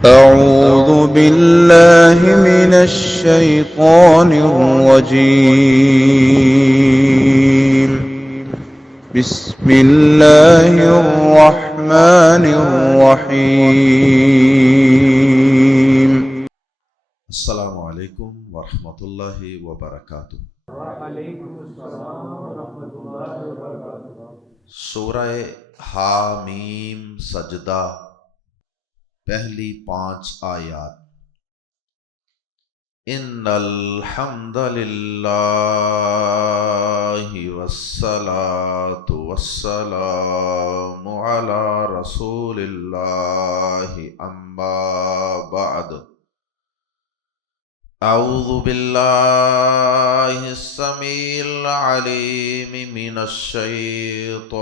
أعوذ بالله من الشيطان الرجيم. بسم الله الرحمن الرحيم. السلام علیکم ورحمۃ اللہ وبرکاتہ۔ سورہ حامیم سجدہ، پہلی 5 آیات۔ ان الحمد للہ والصلاة والسلام علی رسول اللہ، اما بعد۔ اعوذ باللہ السمیع العلیم من الشیطان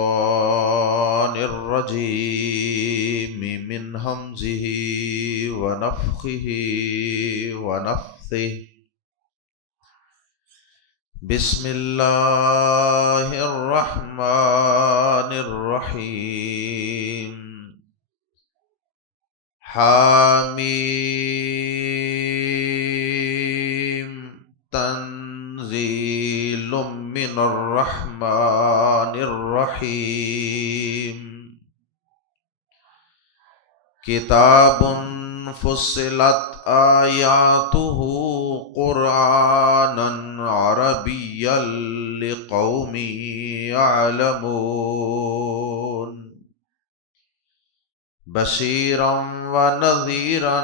الرجیم، من ہمزہ ونفخہ ونفثہ۔ بسم اللہ الرحمن الرحیم۔ حامیم تنزیل من الرحمن الرحیم۔ کتاب فصلت آیاتہ قرآنا عربیا لقوم یعلمون، بشیرا ونذیرا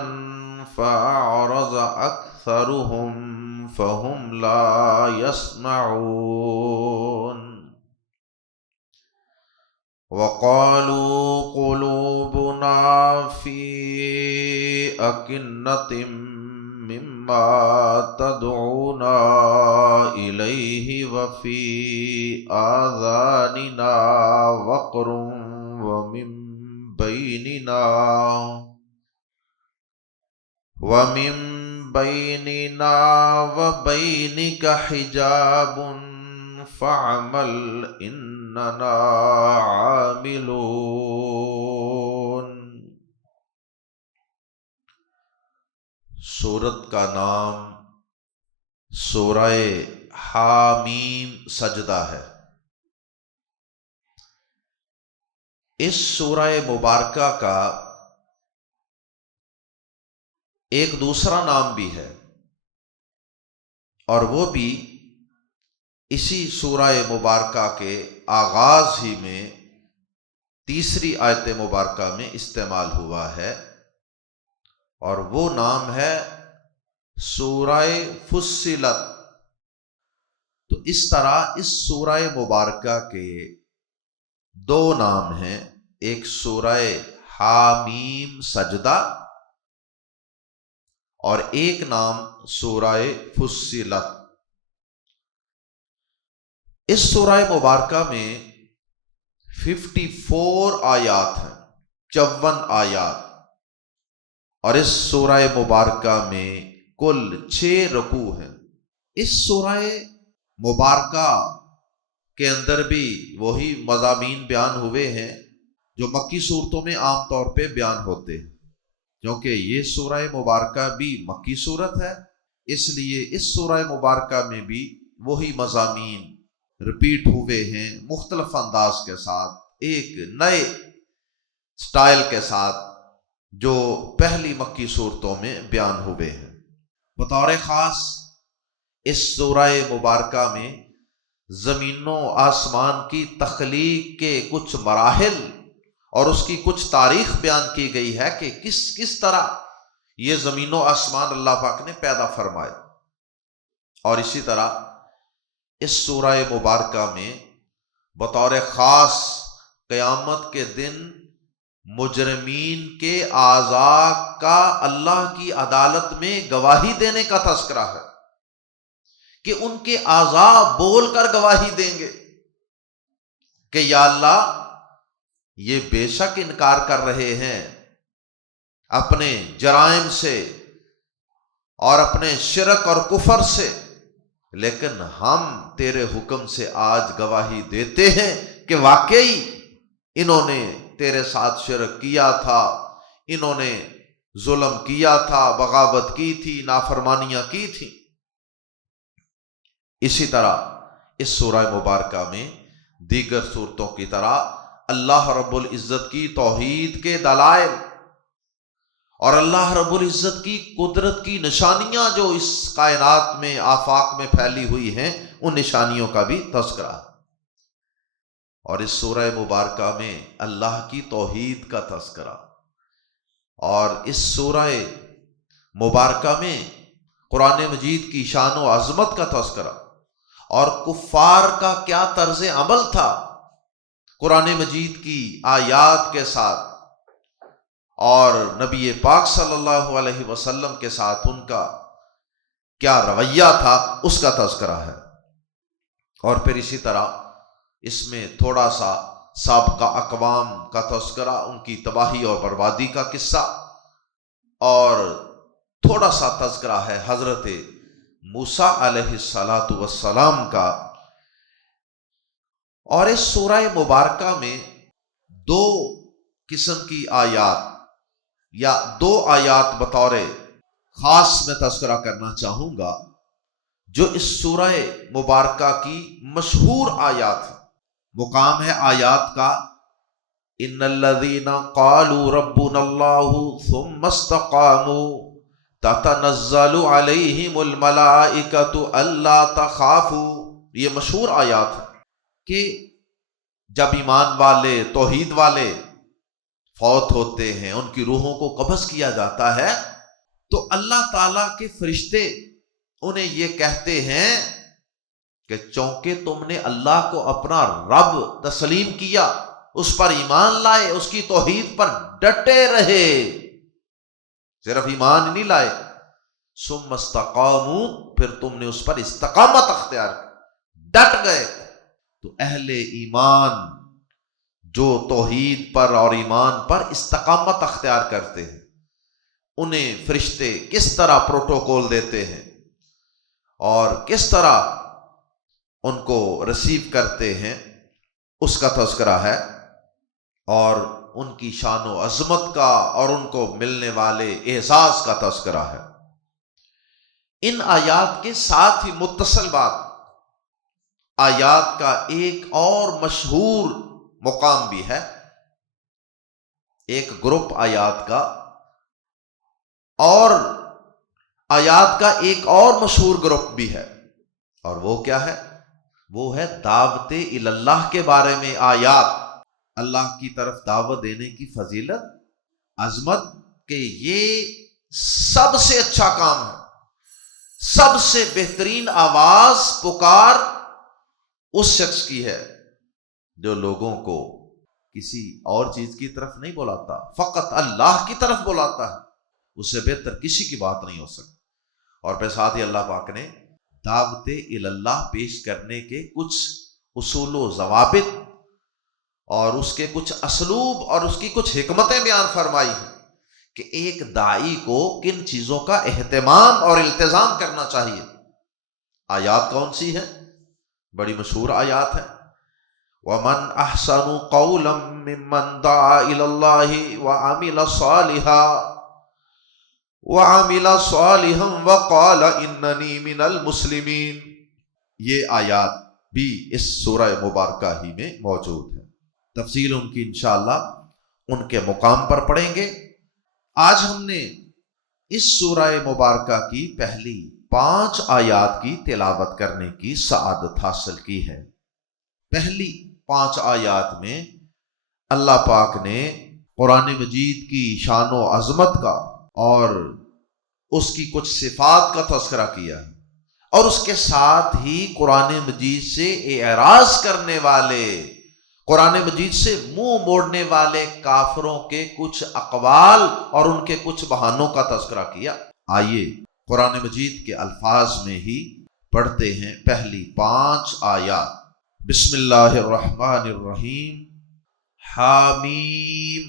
فأعرض اکثرهم فهم لا يسمعون۔ وقالوا قلوبنا في أكنة مما تدعونا إليه وفي آذاننا وقر ومن بيننا وبينك حجاب فاعمل إننا عاملون۔ سورت کا نام سورہ حامیم سجدہ ہے۔ اس سورہ مبارکہ کا ایک دوسرا نام بھی ہے، اور وہ بھی اسی سورہ مبارکہ کے آغاز ہی میں تیسری آیت مبارکہ میں استعمال ہوا ہے، اور وہ نام ہے سورہ فصلت۔ تو اس طرح اس سورہ مبارکہ کے 2 نام ہیں، ایک سورہ حامیم سجدہ اور ایک نام سورہ فصلت۔ اس سورہ مبارکہ میں 54 آیات ہیں، 54 آیات، اور اس سورہ مبارکہ میں کل 6 رکوع ہیں۔ اس سورہ مبارکہ کے اندر بھی وہی مضامین بیان ہوئے ہیں جو مکی صورتوں میں عام طور پہ بیان ہوتے ہیں، کیونکہ یہ سورہ مبارکہ بھی مکی صورت ہے، اس لیے اس سورہ مبارکہ میں بھی وہی مضامین ریپیٹ ہوئے ہیں، مختلف انداز کے ساتھ، ایک نئے سٹائل کے ساتھ جو پہلی مکی صورتوں میں بیان ہوئے ہیں۔ بطور خاص اس سورہ مبارکہ میں زمین و آسمان کی تخلیق کے کچھ مراحل اور اس کی کچھ تاریخ بیان کی گئی ہے کہ کس طرح یہ زمین و آسمان اللہ پاک نے پیدا فرمائے، اور اسی طرح اس سورہ مبارکہ میں بطور خاص قیامت کے دن مجرمین کے اعضاء کا اللہ کی عدالت میں گواہی دینے کا تذکرہ ہے، کہ ان کے اعضاء بول کر گواہی دیں گے کہ یا اللہ، یہ بے شک انکار کر رہے ہیں اپنے جرائم سے اور اپنے شرک اور کفر سے، لیکن ہم تیرے حکم سے آج گواہی دیتے ہیں کہ واقعی انہوں نے تیرے ساتھ شرک کیا تھا، انہوں نے ظلم کیا تھا، بغاوت کی تھی، نافرمانیاں کی تھی۔ اسی طرح اس سورہ مبارکہ میں دیگر صورتوں کی طرح اللہ رب العزت کی توحید کے دلائل اور اللہ رب العزت کی قدرت کی نشانیاں جو اس کائنات میں آفاق میں پھیلی ہوئی ہیں، ان نشانیوں کا بھی تذکرہ ہے۔ اور اس سورہ مبارکہ میں اللہ کی توحید کا تذکرہ، اور اس سورہ مبارکہ میں قرآن مجید کی شان و عظمت کا تذکرہ، اور کفار کا کیا طرز عمل تھا قرآن مجید کی آیات کے ساتھ، اور نبی پاک صلی اللہ علیہ وسلم کے ساتھ ان کا کیا رویہ تھا، اس کا تذکرہ ہے۔ اور پھر اسی طرح اس میں تھوڑا سا سابقہ اقوام کا تذکرہ، ان کی تباہی اور بربادی کا قصہ، اور تھوڑا سا تذکرہ ہے حضرت موسیٰ علیہ السلام کا۔ اور اس سورہ مبارکہ میں دو قسم کی آیات یا دو آیات بطور خاص میں تذکرہ کرنا چاہوں گا جو اس سورہ مبارکہ کی مشہور آیات ہیں۔ مقام ہے آیات کا ان الذین قالوا ربنا اللہ ثم استقاموا تتنزل علیہم الملائکۃ الا تخافوا۔ یہ مشہور آیات ہے کہ جب ایمان والے، توحید والے فوت ہوتے ہیں، ان کی روحوں کو قبض کیا جاتا ہے، تو اللہ تعالیٰ کے فرشتے انہیں یہ کہتے ہیں کہ چونکہ تم نے اللہ کو اپنا رب تسلیم کیا، اس پر ایمان لائے، اس کی توحید پر ڈٹے رہے، صرف ایمان نہیں لائے، ثم استقاموا، پھر تم نے اس پر استقامت اختیار کی، ڈٹ گئے، تو اہل ایمان جو توحید پر اور ایمان پر استقامت اختیار کرتے ہیں، انہیں فرشتے کس طرح پروٹوکول دیتے ہیں اور کس طرح ان کو ریسیو کرتے ہیں، اس کا تذکرہ ہے، اور ان کی شان و عظمت کا اور ان کو ملنے والے اعزاز کا تذکرہ ہے۔ ان آیات کے ساتھ ہی متصل بات، آیات کا ایک اور مشہور مقام بھی ہے، ایک گروپ آیات کا، اور آیات کا ایک اور مشہور گروپ بھی ہے، اور وہ کیا ہے؟ وہ ہے دعوت اللہ کے بارے میں آیات، اللہ کی طرف دعوت دینے کی فضیلت، عظمت، کہ یہ سب سے اچھا کام ہے، سب سے بہترین آواز پکار اس شخص کی ہے جو لوگوں کو کسی اور چیز کی طرف نہیں بلاتا، فقط اللہ کی طرف بلاتا ہے، اس سے بہتر کسی کی بات نہیں ہو سکتی۔ اور پھر ساتھ ہی اللہ پاک نے دعوت اللہ پیش کرنے کے کچھ اصول و ضوابط اور اس کے کچھ اسلوب اور اس کی کچھ حکمتیں بیان فرمائی ہیں کہ ایک داعی کو کن چیزوں کا اہتمام اور التزام کرنا چاہیے۔ آیات کون سی ہیں؟ بڑی مشہور آیات ہیں، وَمَنْ أَحْسَنُ قَوْلًا مِّمَّنْ دَعَا إِلَى اللَّهِ وَعَمِلَ صَالِحًا وَقَالَ إِنَّنِي مِنَ الْمُسْلِمِينَ۔ یہ آیات بھی اس سورہ مبارکہ ہی میں موجود ہے، تفصیل ان کی انشاءاللہ ان کے مقام پر پڑھیں گے۔ آج ہم نے اس سورہ مبارکہ کی پہلی 5 آیات کی تلاوت کرنے کی سعادت حاصل کی ہے۔ پہلی 5 آیات میں اللہ پاک نے قرآن مجید کی شان و عظمت کا اور اس کی کچھ صفات کا تذکرہ کیا ہے، اور اس کے ساتھ ہی قرآن مجید سے اعراض کرنے والے، قرآن مجید سے منہ موڑنے والے کافروں کے کچھ اقوال اور ان کے کچھ بہانوں کا تذکرہ کیا۔ آئیے قرآن مجید کے الفاظ میں ہی پڑھتے ہیں پہلی 5 آیات۔ بسم اللہ الرحمن الرحیم۔ حامیم،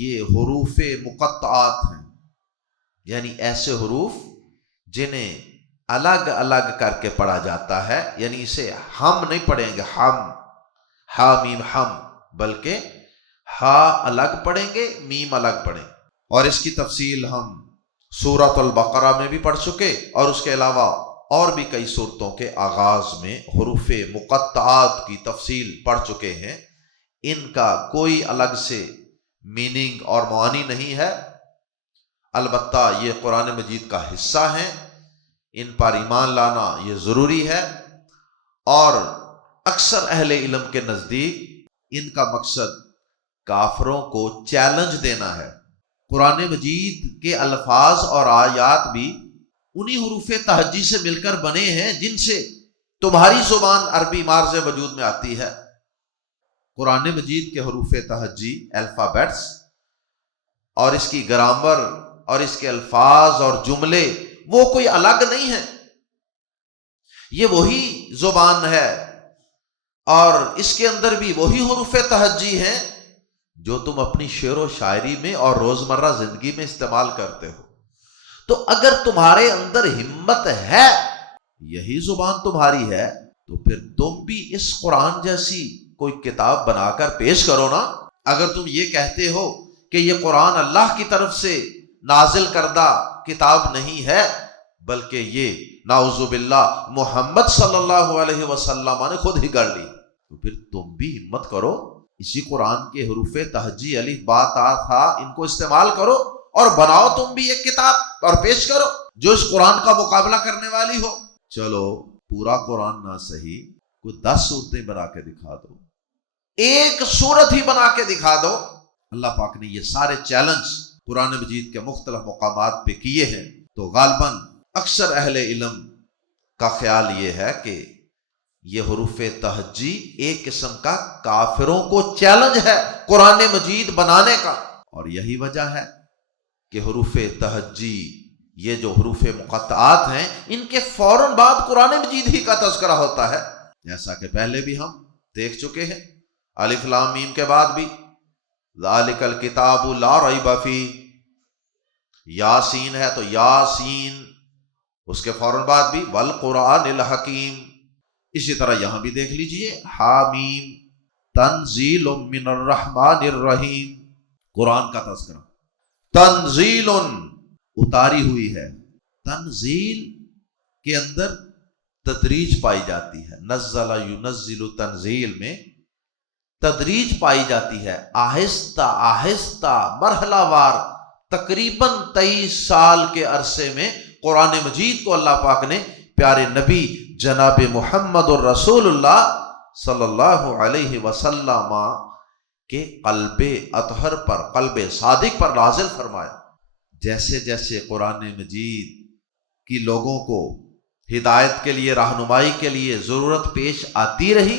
یہ حروف مقطعات ہیں، یعنی ایسے حروف جنہیں الگ الگ کر کے پڑھا جاتا ہے، یعنی اسے ہم نہیں پڑھیں گے، حامیم ہم، بلکہ ہا الگ پڑھیں گے، میم الگ پڑھیں۔ اور اس کی تفصیل ہم سورۃ البقرہ میں بھی پڑھ چکے، اور اس کے علاوہ اور بھی کئی صورتوں کے آغاز میں حروف مقطعات کی تفصیل پڑھ چکے ہیں۔ ان کا کوئی الگ سے میننگ اور معانی نہیں ہے، البتہ یہ قرآن مجید کا حصہ ہیں، ان پر ایمان لانا یہ ضروری ہے، اور اکثر اہل علم کے نزدیک ان کا مقصد کافروں کو چیلنج دینا ہے۔ قرآن مجید کے الفاظ اور آیات بھی انہی حروف تہجی سے مل کر بنے ہیں جن سے تمہاری زبان عربی مارز وجود میں آتی ہے۔ قرآن مجید کے حروف تہجی الفابیٹس اور اس کی گرامر اور اس کے الفاظ اور جملے وہ کوئی الگ نہیں ہیں، یہ وہی زبان ہے، اور اس کے اندر بھی وہی حروف تہجی ہیں جو تم اپنی شعر و شاعری میں اور روزمرہ زندگی میں استعمال کرتے ہو۔ تو اگر تمہارے اندر ہمت ہے، یہی زبان تمہاری ہے، تو پھر تم بھی اس قرآن جیسی کوئی کتاب بنا کر پیش کرو نا۔ اگر تم یہ کہتے ہو کہ یہ قرآن اللہ کی طرف سے نازل کردہ کتاب نہیں ہے، بلکہ یہ نعوذ باللہ محمد صلی اللہ علیہ وسلم نے خود ہی گڑھ لی، تو پھر تم بھی ہمت کرو، اسی قرآن کے حروف تہجی الف با تا تھا ان کو استعمال کرو اور بناؤ تم بھی ایک کتاب اور پیش کرو جو اس قرآن کا مقابلہ کرنے والی ہو۔ چلو پورا قرآن نہ صحیح، کوئی 10 صورتیں بنا کے دکھا دو، ایک صورت ہی بنا کے دکھا دو۔ اللہ پاک نے یہ سارے چیلنج قرآن مجید کے مختلف مقامات پہ کیے ہیں، تو غالباً اکثر اہل علم کا خیال یہ ہے کہ یہ حروف تہجی ایک قسم کا کافروں کو چیلنج ہے قرآن مجید بنانے کا، اور یہی وجہ ہے کہ حروف تہجی یہ جو حروف مقطعات ہیں ان کے فوراً بعد قرآن مجید ہی کا تذکرہ ہوتا ہے، جیسا کہ پہلے بھی ہم دیکھ چکے ہیں۔ الف لام میم کے بعد بھی ذالک الکتاب لا ریب فیہ، یاسین ہے تو یاسین، اس کے فوراً بعد بھی والقرآن الحکیم۔ اسی طرح یہاں بھی دیکھ لیجئے حامیم تنزیل من الرحمن الرحیم، قرآن کا تذکرہ، تنزیل اتاری ہوئی ہے، تنزیل کے اندر تدریج پائی جاتی ہے، نزل ینزل تنزیل میں تدریج پائی جاتی ہے، آہستہ آہستہ مرحلہ وار تقریباً 23 سال کے عرصے میں قرآن مجید کو اللہ پاک نے پیارے نبی جناب محمد الرسول اللہ صلی اللہ علیہ وسلم کے قلب اطہر پر، قلب صادق پر نازل فرمایا۔ جیسے جیسے قرآن مجید کی لوگوں کو ہدایت کے لیے، رہنمائی کے لیے ضرورت پیش آتی رہی،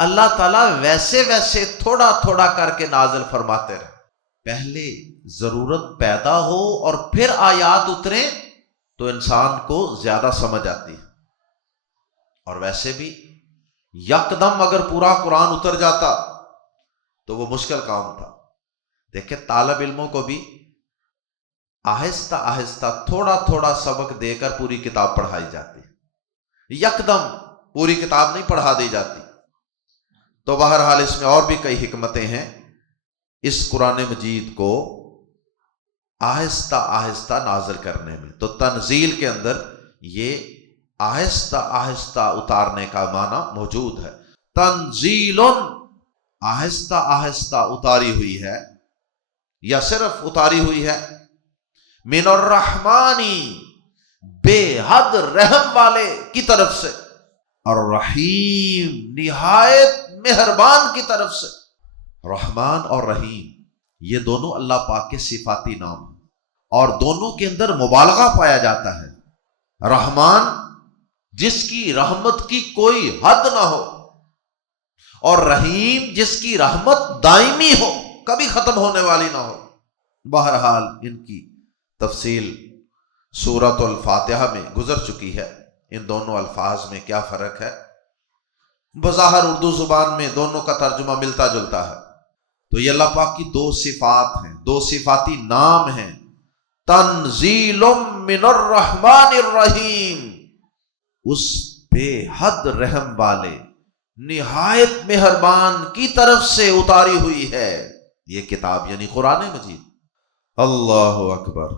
اللہ تعالیٰ ویسے ویسے تھوڑا تھوڑا کر کے نازل فرماتے رہے۔ پہلے ضرورت پیدا ہو اور پھر آیات اتریں تو انسان کو زیادہ سمجھ آتی ہے، اور ویسے بھی یکدم اگر پورا قرآن اتر جاتا تو وہ مشکل کام تھا۔ دیکھیں طالب علموں کو بھی آہستہ آہستہ تھوڑا تھوڑا سبق دے کر پوری کتاب پڑھائی جاتی ہے، یکدم پوری کتاب نہیں پڑھا دی جاتی۔ تو بہرحال اس میں اور بھی کئی حکمتیں ہیں، اس قرآن مجید کو آہستہ آہستہ نازل کرنے میں۔ تو تنزیل کے اندر یہ آہستہ آہستہ اتارنے کا معنی موجود ہے۔ تنزیل آہستہ آہستہ اتاری ہوئی ہے، یا صرف اتاری ہوئی ہے، من الرحمانی بے حد رحم والے کی طرف سے، الرحیم نہایت مہربان کی طرف سے۔ رحمان اور رحیم یہ دونوں اللہ پاک کے صفاتی نام ہیں، اور دونوں کے اندر مبالغہ پایا جاتا ہے۔ رحمان جس کی رحمت کی کوئی حد نہ ہو، اور رحیم جس کی رحمت دائمی ہو، کبھی ختم ہونے والی نہ ہو۔ بہرحال ان کی تفصیل سورۃ الفاتحہ میں گزر چکی ہے، ان دونوں الفاظ میں کیا فرق ہے۔ بظاہر اردو زبان میں دونوں کا ترجمہ ملتا جلتا ہے۔ تو یہ اللہ پاک کی دو صفات ہیں، دو صفاتی نام ہیں، تنزیل من الرحمن الرحیم، اس بے حد رحم والے نہایت مہربان کی طرف سے اتاری ہوئی ہے یہ کتاب، یعنی قرآن مجید۔ اللہ اکبر۔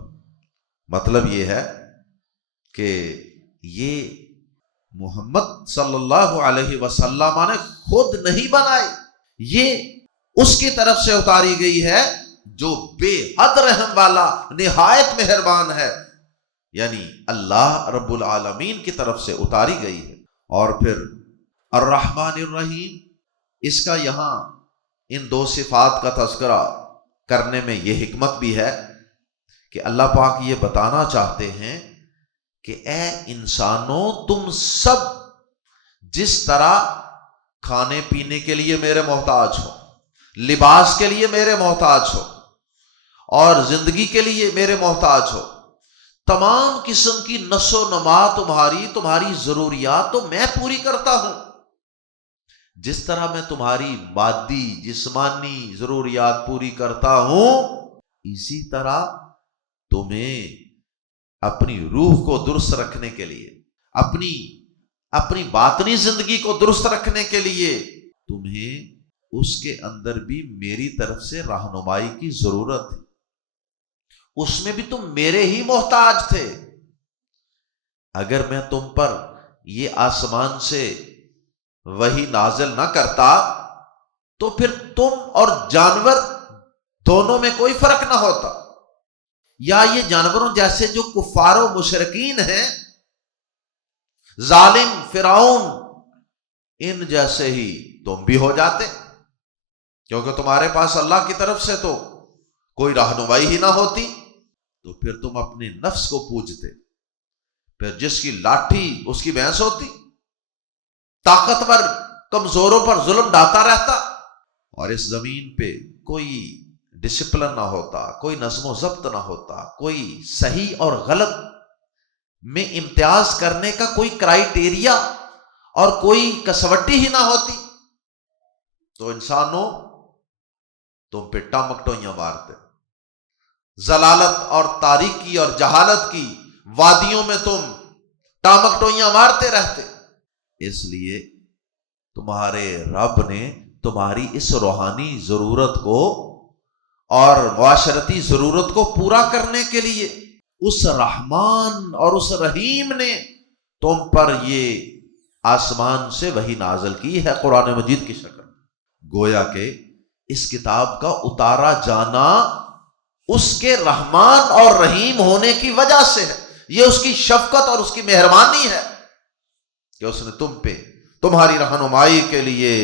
مطلب یہ ہے کہ یہ محمد صلی اللہ علیہ وسلم نے خود نہیں بنائے، یہ اس کی طرف سے اتاری گئی ہے جو بے حد رحم والا نہایت مہربان ہے، یعنی اللہ رب العالمین کی طرف سے اتاری گئی ہے۔ اور پھر الرحمن الرحیم، اس کا یہاں ان دو صفات کا تذکرہ کرنے میں یہ حکمت بھی ہے کہ اللہ پاک یہ بتانا چاہتے ہیں کہ اے انسانوں، تم سب جس طرح کھانے پینے کے لیے میرے محتاج ہو، لباس کے لیے میرے محتاج ہو، اور زندگی کے لیے میرے محتاج ہو، تمام قسم کی نشو و نما تمہاری ضروریات تو میں پوری کرتا ہوں۔ جس طرح میں تمہاری مادی جسمانی ضروریات پوری کرتا ہوں، اسی طرح تمہیں اپنی روح کو درست رکھنے کے لیے، اپنی باطنی زندگی کو درست رکھنے کے لیے تمہیں اس کے اندر بھی میری طرف سے رہنمائی کی ضرورت ہے۔ اس میں بھی تم میرے ہی محتاج تھے۔ اگر میں تم پر یہ آسمان سے وحی نازل نہ کرتا تو پھر تم اور جانور دونوں میں کوئی فرق نہ ہوتا، یا یہ جانوروں جیسے جو کفار و مشرکین ہیں، ظالم فرعون، ان جیسے ہی تم بھی ہو جاتے، کیونکہ تمہارے پاس اللہ کی طرف سے تو کوئی رہنمائی ہی نہ ہوتی۔ تو پھر تم اپنے نفس کو پوجتے، پھر جس کی لاٹھی اس کی بھینس ہوتی، طاقتور کمزوروں پر ظلم ڈھاتا رہتا، اور اس زمین پہ کوئی ڈسپلن نہ ہوتا، کوئی نظم و ضبط نہ ہوتا، کوئی صحیح اور غلط میں امتیاز کرنے کا کوئی کرائیٹیریا اور کوئی کسوٹی ہی نہ ہوتی، تو انسانوں تم پہ ٹامکٹوئیاں مارتے، ضلالت اور تاریکی اور جہالت کی وادیوں میں تم ٹامکٹوئیاں مارتے رہتے۔ اس لیے تمہارے رب نے تمہاری اس روحانی ضرورت کو اور معاشرتی ضرورت کو پورا کرنے کے لیے اس رحمان اور اس رحیم نے تم پر یہ آسمان سے وحی نازل کی ہے قرآن مجید کی شکل۔ گویا کہ اس کتاب کا اتارا جانا اس کے رحمان اور رحیم ہونے کی وجہ سے ہے، یہ اس کی شفقت اور اس کی مہربانی ہے کہ اس نے تم پہ تمہاری رہنمائی کے لیے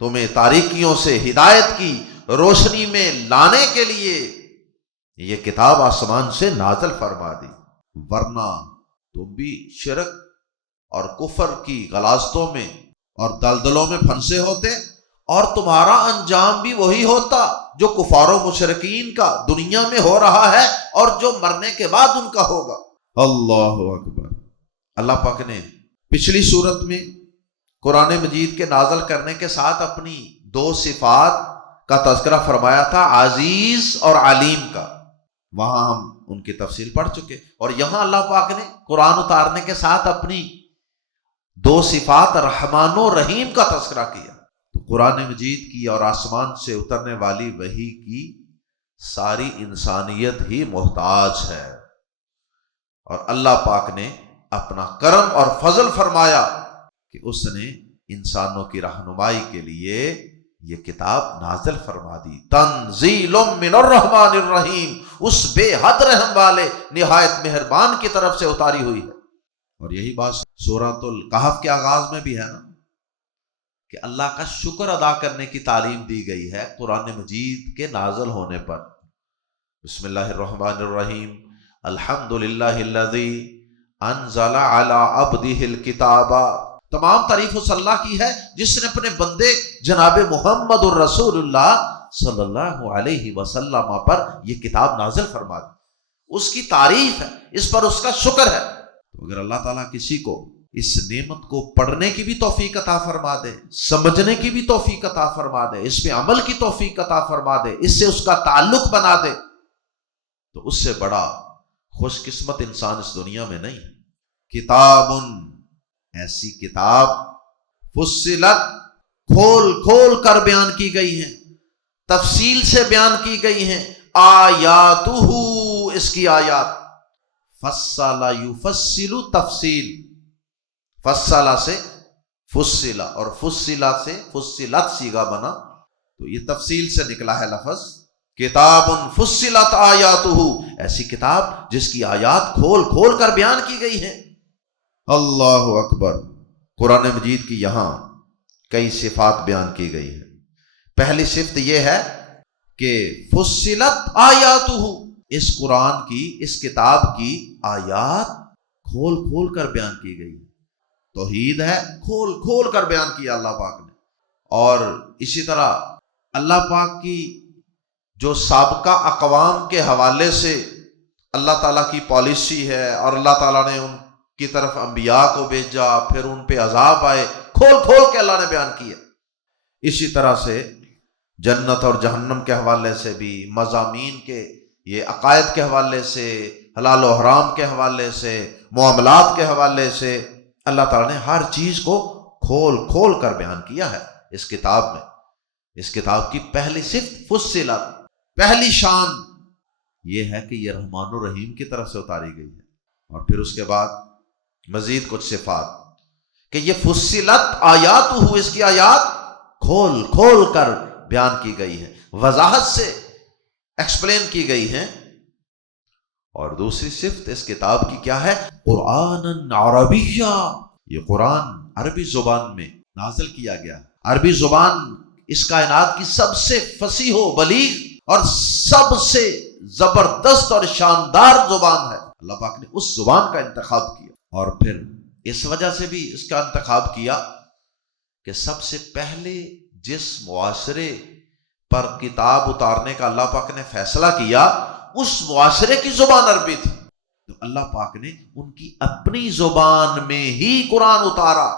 تمہیں تاریکیوں سے ہدایت کی روشنی میں لانے کے لیے یہ کتاب آسمان سے نازل فرما دی، ورنہ تم بھی شرک اور کفر کی غلاظتوں میں اور دلدلوں میں پھنسے ہوتے، اور تمہارا انجام بھی وہی ہوتا جو کفار و مشرکین کا دنیا میں ہو رہا ہے اور جو مرنے کے بعد ان کا ہوگا۔ اللہ اکبر۔ اللہ پاک نے پچھلی صورت میں قرآن مجید کے نازل کرنے کے ساتھ اپنی دو صفات کا تذکرہ فرمایا تھا، عزیز اور علیم کا، وہاں ہم ان کی تفصیل پڑھ چکے، اور یہاں اللہ پاک نے قرآن اتارنے کے ساتھ اپنی دو صفات رحمان و رحیم کا تذکرہ کیا۔ تو قرآن مجید کی اور آسمان سے اترنے والی وحی کی ساری انسانیت ہی محتاج ہے، اور اللہ پاک نے اپنا کرم اور فضل فرمایا کہ اس نے انسانوں کی رہنمائی کے لیے یہ کتاب نازل فرما دی، تنزیل من الرحمن الرحیم، اس بے حد رحم والے نہایت مہربان کی طرف سے اتاری ہوئی ہے۔ اور یہی بات سورۃ الکہف کے آغاز میں بھی ہے نا، کہ اللہ کا شکر ادا کرنے کی تعلیم دی گئی ہے قرآن مجید کے نازل ہونے پر۔ بسم اللہ الرحمن الرحیم، الحمد للہ الذی انزل علی عبدہ الکتاب، تمام تعریف اس اللہ کی ہے جس نے اپنے بندے جناب محمد الرسول اللہ صلی اللہ علیہ وسلم پر یہ کتاب نازل فرما دی۔ اس کی تعریف ہے، اس پر اس کا شکر ہے۔ تو اگر اللہ تعالیٰ کسی کو اس نعمت کو پڑھنے کی بھی توفیق عطا فرما دے، سمجھنے کی بھی توفیق عطا فرما دے، اس پہ عمل کی توفیق عطا فرما دے، اس سے اس کا تعلق بنا دے، تو اس سے بڑا خوش قسمت انسان اس دنیا میں نہیں۔ کتاب، ایسی کتاب فصلت، کھول کھول کر بیان کی گئی ہیں، تفصیل سے بیان کی گئی ہیں، آیاتہ، اس کی آیات، فصل یفصل تفصیل، فصل سے فصلا اور فصلا سے فصلت صیغہ بنا، تو یہ تفصیل سے نکلا ہے لفظ۔ کتاب فصلت آیاتہ، ایسی کتاب جس کی آیات کھول کھول کر بیان کی گئی ہیں۔ اللہ اکبر۔ قرآن مجید کی یہاں کئی صفات بیان کی گئی ہیں۔ پہلی صفت یہ ہے کہ فصلت آیاتہ، اس قرآن کی، اس کتاب کی آیات کھول کھول کر بیان کی گئی ہے۔ توحید ہے، کھول کھول کر بیان کیا اللہ پاک نے۔ اور اسی طرح اللہ پاک کی جو سابقہ اقوام کے حوالے سے اللہ تعالیٰ کی پالیسی ہے، اور اللہ تعالیٰ نے ان کی طرف انبیاء کو بھیجا، پھر ان پہ عذاب آئے، کھول کھول کے اللہ نے بیان کیا۔ اسی طرح سے جنت اور جہنم کے حوالے سے بھی، مضامین کے یہ عقائد کے حوالے سے، حلال و حرام کے حوالے سے، معاملات کے حوالے سے، اللہ تعالیٰ نے ہر چیز کو کھول کھول کر بیان کیا ہے اس کتاب میں۔ اس کتاب کی پہلی صفت فصلت، پہلی شان یہ ہے کہ یہ رحمان الرحیم کی طرف سے اتاری گئی ہے۔ اور پھر اس کے بعد مزید کچھ صفات کہ یہ فصلت آیاتہ، اس کی آیات کھول کھول کر بیان کی گئی ہے، وضاحت سے ایکسپلین کی گئی ہیں۔ اور دوسری صفت اس کتاب کی کیا ہے؟ قرآن عربیہ، یہ قرآن عربی زبان میں نازل کیا گیا۔ عربی زبان اس کائنات کی سب سے فصیح و بلیغ اور سب سے زبردست اور شاندار زبان ہے۔ اللہ پاک نے اس زبان کا انتخاب کیا، اور پھر اس وجہ سے بھی اس کا انتخاب کیا کہ سب سے پہلے جس معاشرے پر کتاب اتارنے کا اللہ پاک نے فیصلہ کیا، اس معاشرے کی زبان عربی تھی، تو اللہ پاک نے ان کی اپنی زبان میں ہی قرآن اتارا،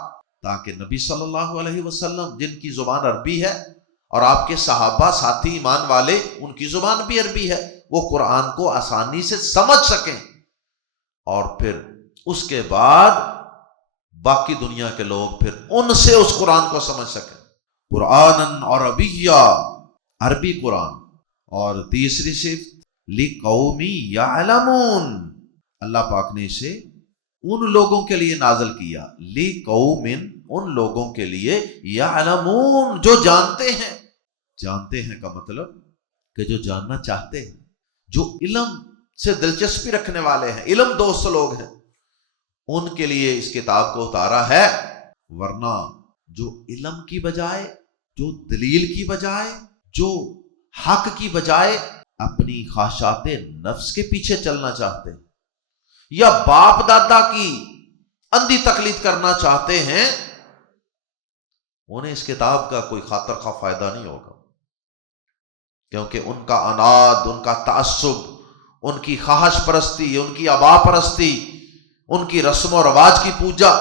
تاکہ نبی صلی اللہ علیہ وسلم جن کی زبان عربی ہے، اور آپ کے صحابہ ساتھی ایمان والے ان کی زبان بھی عربی ہے، وہ قرآن کو آسانی سے سمجھ سکیں، اور پھر اس کے بعد باقی دنیا کے لوگ پھر ان سے اس قرآن کو سمجھ سکیں۔ قرآن عربیہ، عربی قرآن۔ اور تیسری صفت لِقَوْمِ يَعْلَمُونَ، اللہ پاک نے اسے ان لوگوں کے لیے نازل کیا، لِقَوْمٍ، ان لوگوں کے لیے، يَعْلَمُونَ، جو جانتے ہیں۔ جانتے ہیں کا مطلب کہ جو جاننا چاہتے ہیں، جو علم سے دلچسپی رکھنے والے ہیں، علم دوست لوگ ہیں، ان کے لیے اس کتاب کو اتارا ہے۔ ورنہ جو علم کی بجائے، جو دلیل کی بجائے، جو حق کی بجائے اپنی خواہشات نفس کے پیچھے چلنا چاہتے ہیں، یا باپ دادا کی اندھی تقلید کرنا چاہتے ہیں، انہیں اس کتاب کا کوئی خاطر خواہ فائدہ نہیں ہوگا، کیونکہ ان کا عناد، ان کا تعصب، ان کی خواہش پرستی، ان کی آبا پرستی، ان کی رسم و رواج کی پوجا،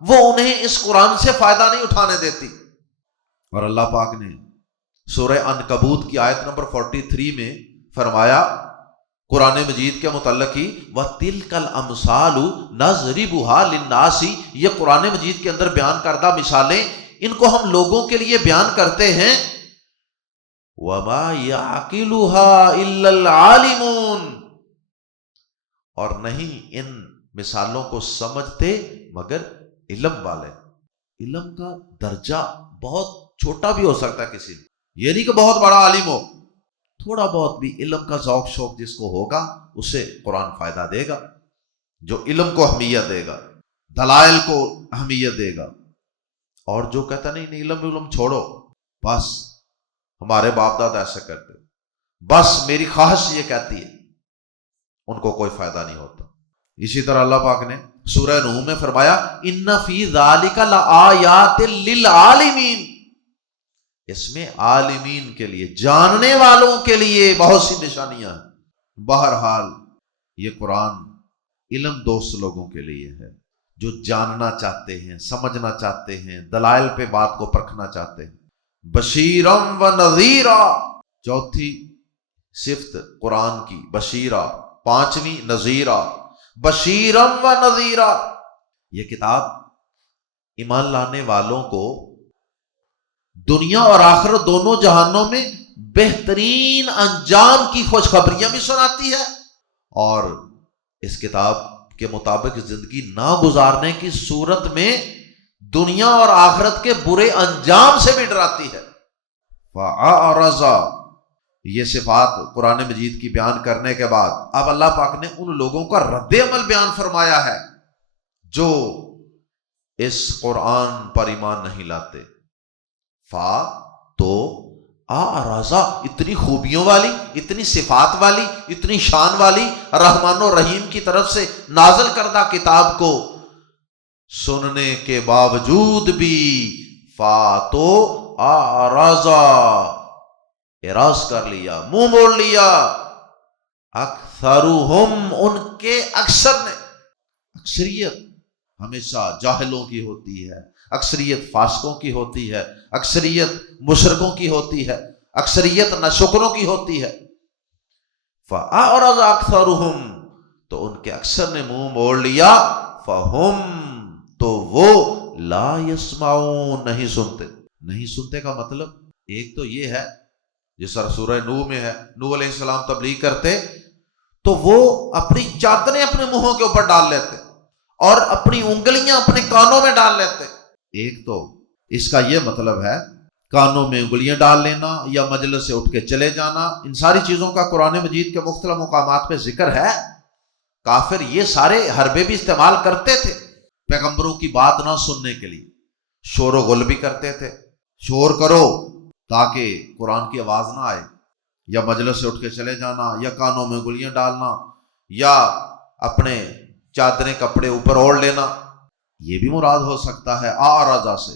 وہ انہیں اس قرآن سے فائدہ نہیں اٹھانے دیتی۔ اور اللہ پاک نے سورہ عنکبوت کی آیت نمبر 43 میں فرمایا قرآن مجید کے متعلق ہی، وَتِلْكَ الْأَمْثَالُ نَضْرِبُهَا لِلنَّاسِ، یہ قرآن مجید کے اندر بیان کردہ مثالیں، ان کو ہم لوگوں کے لیے بیان کرتے ہیں، وَمَا يَعْقِلُهَا إِلَّا الْعَالِمُونَ، اور نہیں ان مثالوں کو سمجھتے مگر علم والے۔ علم کا درجہ بہت چھوٹا بھی ہو سکتا ہے کسی میں، یہ نہیں کہ بہت بڑا عالم ہو، تھوڑا بہت بھی علم کا ذوق شوق جس کو ہوگا اسے قرآن فائدہ دے گا، جو علم کو اہمیت دے گا، دلائل کو اہمیت دے گا۔ اور جو کہتا نہیں علم چھوڑو، بس ہمارے باپ دادا ایسا کرتے، بس میری خواہش یہ کہتی ہے، ان کو کوئی فائدہ نہیں ہوتا۔ اسی طرح اللہ پاک نے سورہ نوح میں فرمایا ان فی ذالک لآیات للعالمین، اس میں عالمین کے لیے، جاننے والوں کے لیے بہت سی نشانیاں ہیں۔ بہرحال یہ قرآن علم دوست لوگوں کے لیے ہے، جو جاننا چاہتے ہیں، سمجھنا چاہتے ہیں، دلائل پہ بات کو پرکھنا چاہتے ہیں۔ بشیرم و نذیرا، چوتھی صفت قرآن کی بشیرہ، پانچویں نذیرا، بشیرم و نذیرا، یہ کتاب ایمان لانے والوں کو دنیا اور آخرت دونوں جہانوں میں بہترین انجام کی خوشخبریاں بھی سناتی ہے، اور اس کتاب کے مطابق زندگی نہ گزارنے کی صورت میں دنیا اور آخرت کے برے انجام سے بھی ڈراتی ہے۔ فَأَعْرَضَ، یہ صفات قرآن مجید کی بیان کرنے کے بعد اب اللہ پاک نے ان لوگوں کا رد عمل بیان فرمایا ہے جو اس قرآن پر ایمان نہیں لاتے۔ تو آرازہ، اتنی خوبیوں والی، اتنی صفات والی، اتنی شان والی رحمان و رحیم کی طرف سے نازل کردہ کتاب کو سننے کے باوجود بھی تو آرازہ، اعراض کر لیا، منہ موڑ لیا، اکثرہم، ان کے اکثر نے۔ اکثریت ہمیشہ جاہلوں کی ہوتی ہے، اکثریت فاسقوں کی ہوتی ہے، اکثریت مشرکوں کی ہوتی ہے، اکثریت ناشکروں کی ہوتی ہے۔ فَأَعْرَضَ أَكْثَرُهُمْ، تو ان کے اکثر نے منہ موڑ لیا، فَهُمْ، تو وہ لا يسمعون، نہیں سنتے۔ نہیں سنتے کا مطلب ایک تو یہ ہے، جس طرح سورہ نوح میں ہے، نوح علیہ السلام تبلیغ کرتے تو وہ اپنی چادریں اپنے منہوں کے اوپر ڈال لیتے اور اپنی انگلیاں اپنے کانوں میں ڈال لیتے۔ ایک تو اس کا یہ مطلب ہے کانوں میں انگلیاں ڈال لینا یا مجلس سے اٹھ کے چلے جانا، ان ساری چیزوں کا قرآن مجید کے مختلف مقامات پہ ذکر ہے۔ کافر یہ سارے حربے بھی استعمال کرتے تھے پیغمبروں کی بات نہ سننے کے لیے، شور و غل بھی کرتے تھے، شور کرو تاکہ قرآن کی آواز نہ آئے، یا مجلس سے اٹھ کے چلے جانا، یا کانوں میں انگلیاں ڈالنا، یا اپنے چادریں کپڑے اوپر اوڑھ لینا، یہ بھی مراد ہو سکتا ہے آرازہ سے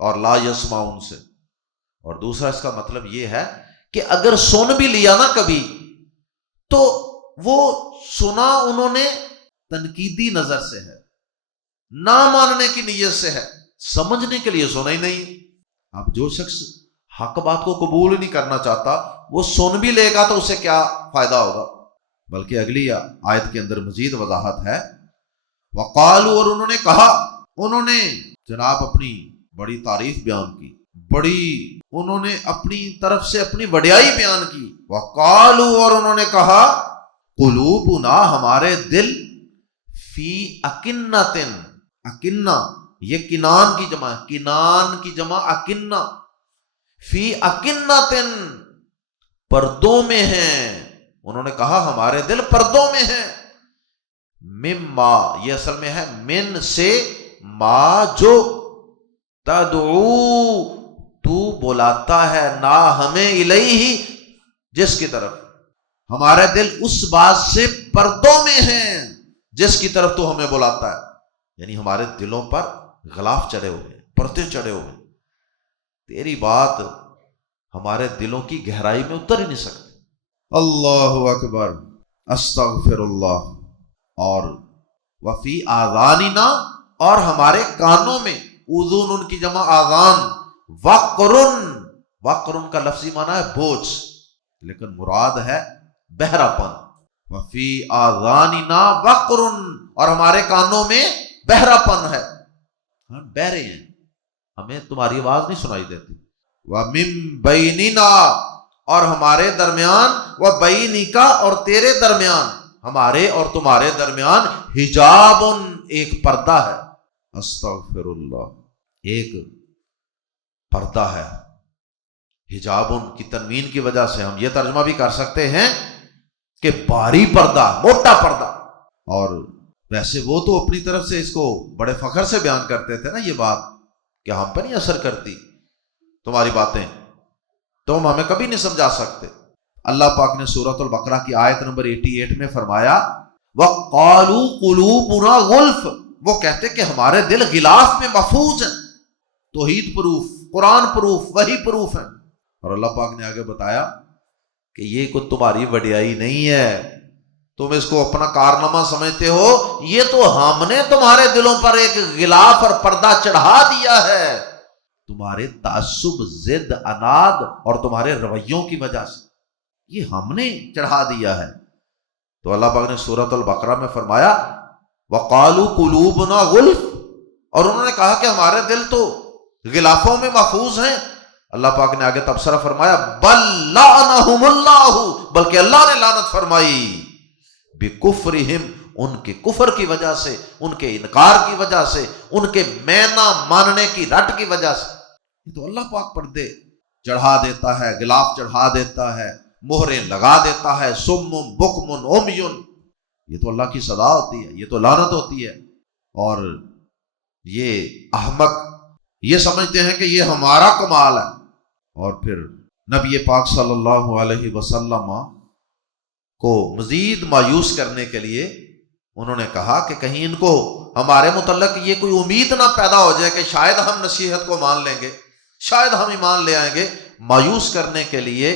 اور لا یسمعون سے۔ اور دوسرا اس کا مطلب یہ ہے کہ اگر سن بھی لیا نا کبھی تو وہ سنا انہوں نے تنقیدی نظر سے ہے، نہ ماننے کی نیت سے ہے، سمجھنے کے لیے سنا ہی نہیں۔ اب جو شخص حق بات کو قبول نہیں کرنا چاہتا وہ سن بھی لے گا تو اسے کیا فائدہ ہوگا؟ بلکہ اگلی آیت کے اندر مزید وضاحت ہے، وقالوا، اور انہوں نے کہا، انہوں نے جناب اپنی بڑی تعریف بیان کی، بڑی انہوں نے اپنی طرف سے اپنی وڈیائی بیان کی۔ وقالوا، اور انہوں نے کہا، قلوبنا، ہمارے دل، فی اکنۃ، اکنہ یہ کنان کی جمع ہے، کنان کی جمع اکنہ، فی اکنۃ، پردوں میں ہیں۔ انہوں نے کہا ہمارے دل پردوں میں ہیں، مما، یہ اصل میں ہے من سے، ما جو، تدعو، تو بلاتا ہے، نا ہمیں، الیہ، جس کی طرف، ہمارے دل اس بات سے پردوں میں ہیں جس کی طرف تو ہمیں بلاتا ہے، یعنی ہمارے دلوں پر غلاف چڑھے ہوئے، پردے چڑھے ہوئے، تیری بات ہمارے دلوں کی گہرائی میں اتر ہی نہیں سکتی۔ اللہ اکبر، استغفر اللہ۔ اور وفی آذاننا، اور ہمارے کانوں میں، اذن ان کی جمع آذان، وقرن، وقرن کا لفظی معنی ہے بوجھ، لیکن مراد ہے بہرا پن۔ وفی آذاننا وقرن، اور ہمارے کانوں میں بہرا پن ہے، ہم بہرے ہیں، ہمیں تمہاری آواز نہیں سنائی دیتی۔ وَمِن بَيْنِنَا، اور ہمارے درمیان، وَبَيْنِكَ، اور تیرے درمیان، ہمارے اور تمہارے درمیان، حجاب، ایک پردہ ہے۔ استغفر اللہ، ایک پردہ ہے۔ حجاب کی تنوین کی وجہ سے ہم یہ ترجمہ بھی کر سکتے ہیں کہ بھاری پردہ، موٹا پردہ۔ اور ویسے وہ تو اپنی طرف سے اس کو بڑے فخر سے بیان کرتے تھے نا یہ بات، کہ ہم پہ نہیں اثر کرتی تمہاری باتیں، تم ہمیں کبھی نہیں سمجھا سکتے۔ اللہ پاک نے سورۃ البقرہ کی آیت نمبر 88 میں فرمایا، وَقَالُوا قُلُوبُنَا غُلْفٌ، وہ کہتے کہ ہمارے دل غلاف میں محفوظ ہیں، توحید پروف، قرآن پروف، وحی پروف ہیں۔ اور اللہ پاک نے آگے بتایا کہ یہ کوئی تمہاری وڈیائی نہیں ہے، تم اس کو اپنا کارنامہ سمجھتے ہو، یہ تو ہم نے تمہارے دلوں پر ایک غلاف اور پردہ چڑھا دیا ہے، تمہارے تعصب، ضد، عناد اور تمہارے رویوں کی وجہ سے یہ ہم نے چڑھا دیا ہے۔ تو اللہ پاک نے سورۃ البقرہ میں فرمایا، وَقَالُوا قُلُوبُنَا غُلْفٌ، اور انہوں نے کہا کہ ہمارے دل تو غلافوں میں محفوظ ہیں۔ اللہ پاک نے آگے تبصرہ فرمایا بل لعنہم اللہ، بلکہ اللہ نے لعنت فرمائی بکفرہم، ان کے کفر کی وجہ سے، ان کے انکار کی وجہ سے، ان کے میں نہ ماننے کی رٹ کی وجہ سے۔ یہ تو اللہ پاک پردے چڑھا دیتا ہے، غلاف چڑھا دیتا ہے، مہریں لگا دیتا ہے، سم بکم عمی، یہ تو اللہ کی سزا ہوتی ہے، یہ تو لعنت ہوتی ہے۔ اور یہ احمق یہ سمجھتے ہیں کہ یہ ہمارا کمال ہے، اور پھر نبی پاک صلی اللہ علیہ وسلم کو مزید مایوس کرنے کے لیے انہوں نے کہا کہ کہیں ان کو ہمارے متعلق یہ کوئی امید نہ پیدا ہو جائے کہ شاید ہم نصیحت کو مان لیں گے، شاید ہم ایمان لے آئیں گے۔ مایوس کرنے کے لیے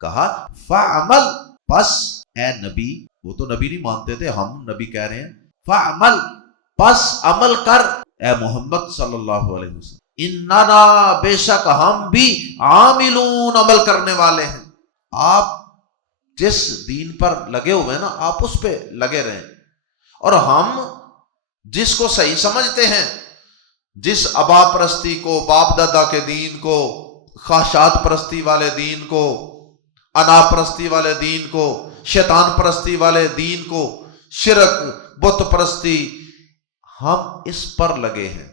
کہا فعمل، پس اے نبی، وہ تو نبی نہیں مانتے تھے، ہم نبی کہہ رہے ہیں، فعمل، پس عمل کر اے محمد صلی اللہ علیہ وسلم، اننا، بے شک ہم بھی عاملون، عمل کرنے والے ہیں۔ آپ جس دین پر لگے ہوئے ہیں نا، آپ اس پہ لگے رہیں، اور ہم جس کو صحیح سمجھتے ہیں، جس ابا پرستی کو، باپ دادا کے دین کو، خواہشات پرستی والے دین کو، انا پرستی والے دین کو، شیطان پرستی والے دین کو، شرک، بت پرستی، ہم اس پر لگے ہیں،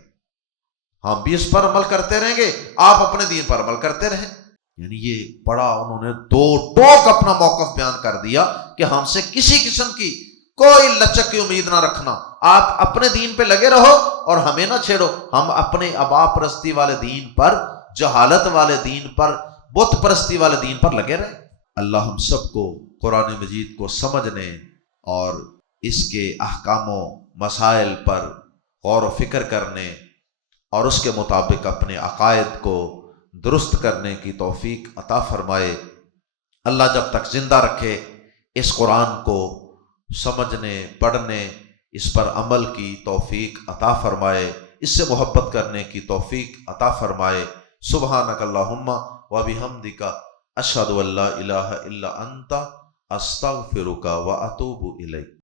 ہم بھی اس پر عمل کرتے رہیں گے، آپ اپنے دین پر عمل کرتے رہیں۔ یعنی یہ بڑا انہوں نے دو ٹوک اپنا موقف بیان کر دیا کہ ہم سے کسی قسم کی کوئی لچک کی امید نہ رکھنا، آپ اپنے دین پہ لگے رہو اور ہمیں نہ چھیڑو، ہم اپنے ابا پرستی والے دین پر، جہالت والے دین پر، بت پرستی والے دین پر لگے رہے۔ اللہ ہم سب کو قرآن مجید کو سمجھنے اور اس کے احکام و مسائل پر غور و فکر کرنے اور اس کے مطابق اپنے عقائد کو درست کرنے کی توفیق عطا فرمائے۔ اللہ جب تک زندہ رکھے اس قرآن کو سمجھنے، پڑھنے، اس پر عمل کی توفیق عطا فرمائے، اس سے محبت کرنے کی توفیق عطا فرمائے۔ سبحانک اللہم و بحمدک، اشہد ان لا الہ الا انت، استغفرک و اتوب الیک۔